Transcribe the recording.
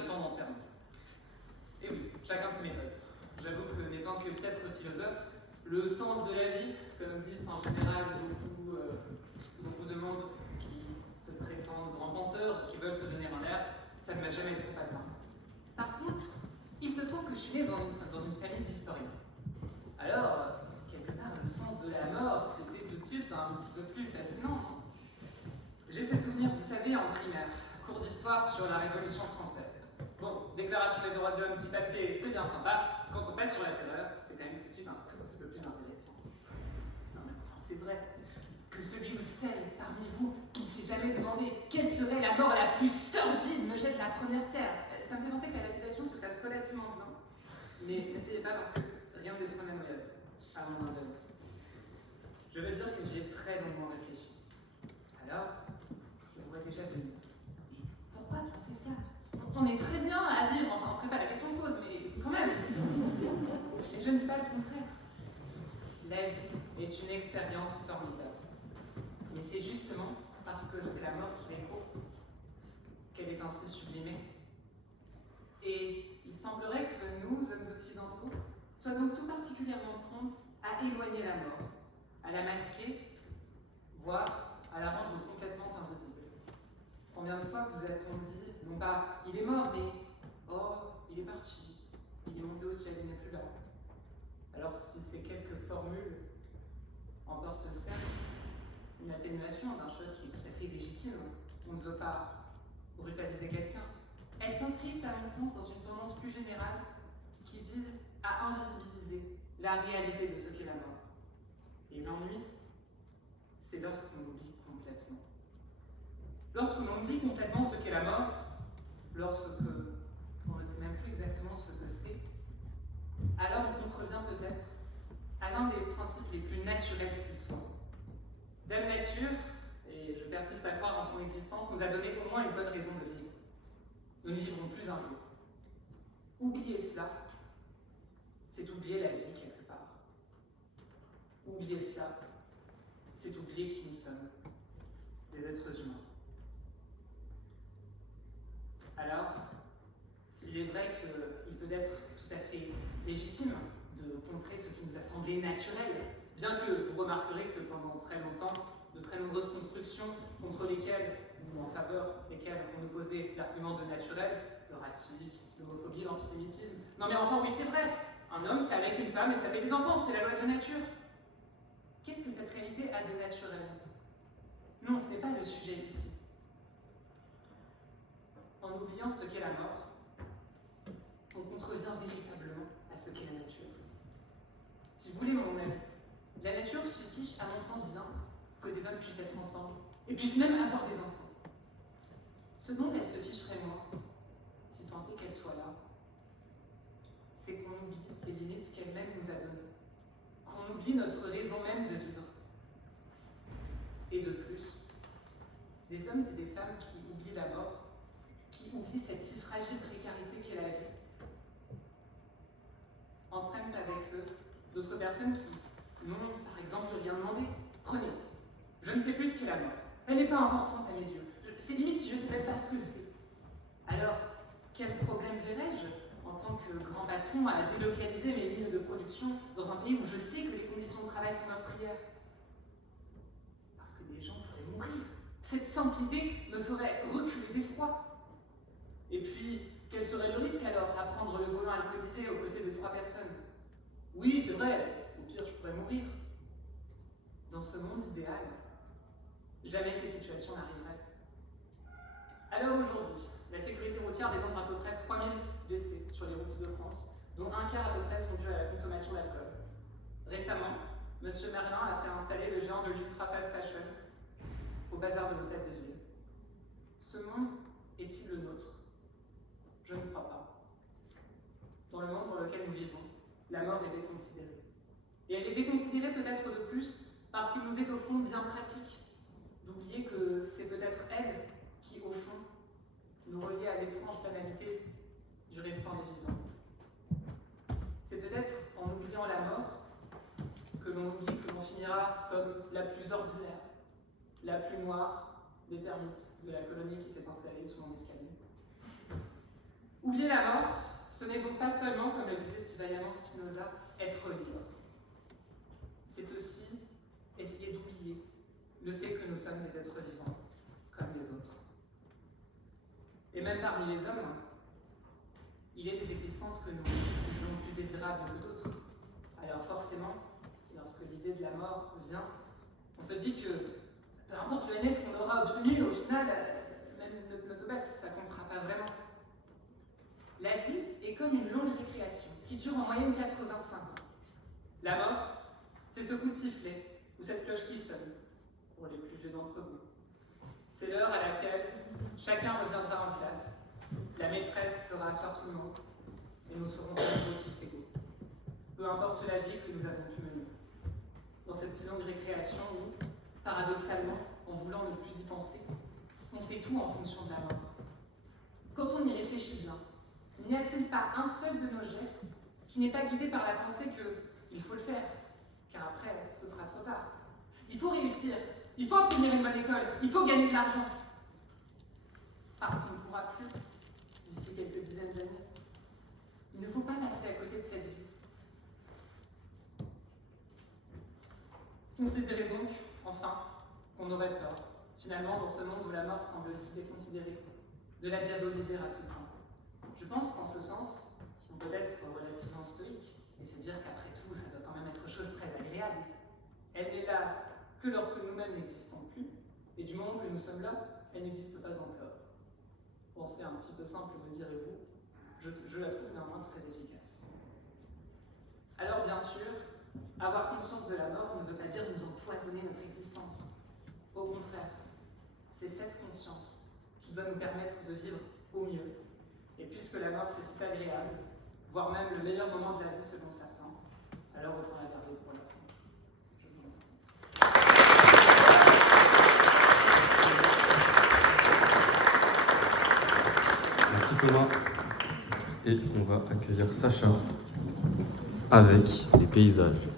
le temps d'enterrement. Et oui, chacun ses méthodes. J'avoue que n'étant que piètre philosophe, le sens de la vie, comme disent en général beaucoup de monde qui se prétendent grands penseurs, qui veulent se donner un air, ça ne m'a jamais trop atteint. Par contre, il se trouve que je suis né dans une famille d'historiens. Alors, quelque part, le sens de la mort, c'était tout de suite un petit peu plus fascinant. J'ai ces souvenirs, vous savez, en primaire, cours d'histoire sur la Révolution française. Bon, déclaration des droits de l'homme, petit papier, c'est bien sympa. Quand on passe sur la terreur, c'est quand même tout de suite un tout petit peu plus intéressant. Non, mais enfin, c'est vrai que celui ou celle parmi vous qui ne s'est jamais demandé quelle serait la mort la plus sordide me jette la première pierre. Ça me fait penser que la lapidation se passe relativement bien. Mais n'essayez pas parce que rien d'être mémorial, à mon humble avis. Je veux dire que j'y ai très longuement réfléchi. Alors, je vous vois déjà venir. Pourquoi penser ça? On est très bien à vivre, enfin après pas la question se pose, mais quand même. Et je ne dis pas le contraire. La vie est une expérience formidable. Mais c'est justement parce que c'est la mort qui est courte qu'elle est ainsi sublimée. Et il semblerait que nous, hommes occidentaux, soyons donc tout particulièrement prompts à éloigner la mort, à la masquer, voire à la rendre complètement invisible. Combien de fois vous a-t-on dit, non pas il est mort, mais oh, il est parti, il est monté au ciel, il n'est plus là. Alors si ces quelques formules emportent certes une atténuation d'un choc qui est tout à fait légitime, on ne veut pas brutaliser quelqu'un, elles s'inscrivent à mon sens dans une tendance plus générale qui vise à invisibiliser la réalité de ce qu'est la mort. Et l'ennui, c'est lorsqu'on oublie complètement. Lorsqu'on oublie complètement ce qu'est la mort, lorsqu'on ne sait même plus exactement ce que c'est, alors on contrevient peut-être à l'un des principes les plus naturels qui soient. Dame Nature, et je persiste à croire en son existence, nous a donné au moins une bonne raison de vivre. Nous ne vivrons plus un jour. Oublier cela, c'est oublier la vie quelque part. Oublier cela, c'est oublier qui nous sommes, des êtres humains. Alors, s'il est vrai qu'il peut être tout à fait légitime de contrer ce qui nous a semblé naturel, bien que vous remarquerez que pendant très longtemps, de très nombreuses constructions contre lesquelles, ou en faveur desquelles on opposait l'argument de naturel, le racisme, l'homophobie, l'antisémitisme. Non mais enfin oui, c'est vrai, un homme c'est avec une femme et ça fait des enfants, c'est la loi de la nature. Qu'est-ce que cette réalité a de naturel? Non, ce n'est pas le sujet ici. En oubliant ce qu'est la mort, on contrevient véritablement à ce qu'est la nature. Si vous voulez mon avis, la nature se fiche, à mon sens bien, que des hommes puissent être ensemble, et puissent même avoir des enfants. Ce dont elle se ficherait moins, si tant est qu'elle soit là, c'est qu'on oublie les limites qu'elle-même nous a données, qu'on oublie notre raison même de vivre. Et de plus, des hommes et des femmes qui oublient la mort, qui oublient cette si fragile précarité qu'est la vie, entraînent avec eux d'autres personnes qui n'ont, par exemple, rien demandé. Prenez, je ne sais plus ce qu'est la mort. Elle n'est pas importante à mes yeux. C'est limite si je ne savais pas ce que c'est. Alors, quel problème verrais-je en tant que grand patron à délocaliser mes lignes de production dans un pays où je sais que les conditions de travail sont meurtrières? Parce que des gens pourraient mourir. Cette simplicité me ferait reculer d'effroi. Et puis, quel serait le risque alors à prendre le volant alcoolisé aux côtés de 3 personnes? Oui, c'est vrai, au pire je pourrais mourir. Dans ce monde idéal, jamais ces situations n'arriveraient. Alors aujourd'hui, la sécurité routière dénombre à peu près 3000 décès sur les routes de France, dont un quart à peu près sont dus à la consommation d'alcool. Récemment, M. Merlin a fait installer le géant de l'ultra fast fashion au bazar de l'hôtel de ville. Ce monde est-il le nôtre? Je ne crois pas. Dans le monde dans lequel nous vivons, la mort est déconsidérée. Et elle est déconsidérée peut-être de plus parce qu'il nous est au fond bien pratique d'oublier que c'est peut-être elle qui, au fond, nous relie à l'étrange banalité du restant des vivants. C'est peut-être en oubliant la mort que l'on oublie que l'on finira comme la plus ordinaire, la plus noire des termites de la colonie qui s'est installée sous mon escalier. Oublier la mort, ce n'est donc pas seulement, comme le disait si vaillamment Spinoza, être libre. C'est aussi essayer d'oublier le fait que nous sommes des êtres vivants, comme les autres. Et même parmi les hommes, il y a des existences que nous jugeons plus désirables que d'autres. Alors forcément, lorsque l'idée de la mort vient, on se dit que peu importe le NS qu'on aura obtenu, au final, même notre bac, ça ne comptera pas vraiment. La vie est comme une longue récréation qui dure en moyenne 85 ans. La mort, c'est ce coup de sifflet ou cette cloche qui sonne, pour les plus vieux d'entre vous. C'est l'heure à laquelle chacun reviendra en classe, la maîtresse fera asseoir tout le monde, et nous serons à nouveau tous égaux. Peu importe la vie que nous avons pu mener. Dans cette si longue récréation où, paradoxalement, en voulant ne plus y penser, on fait tout en fonction de la mort. Quand on y réfléchit bien, n'y a-t-il pas un seul de nos gestes qui n'est pas guidé par la pensée qu'il faut le faire, car après, ce sera trop tard. Il faut réussir, il faut obtenir une bonne école, il faut gagner de l'argent. Parce qu'on ne pourra plus, d'ici quelques dizaines d'années. Il ne faut pas passer à côté de cette vie. Considérez donc, enfin, qu'on aurait tort, finalement, dans ce monde où la mort semble si déconsidérée, de la diaboliser à ce point. Je pense qu'en ce sens, on peut être relativement stoïque et se dire qu'après tout, ça doit quand même être chose très agréable. Elle n'est là que lorsque nous-mêmes n'existons plus, et du moment que nous sommes là, elle n'existe pas encore. Pensée un petit peu simple, me direz-vous, je la trouve néanmoins très efficace. Alors bien sûr, avoir conscience de la mort ne veut pas dire nous empoisonner notre existence. Au contraire, c'est cette conscience qui doit nous permettre de vivre au mieux. Et puisque la mort c'est si agréable, voire même le meilleur moment de la vie selon certains, alors autant la garder pour la fin. Je vous remercie. Merci Thomas. Et on va accueillir Sacha avec les paysages.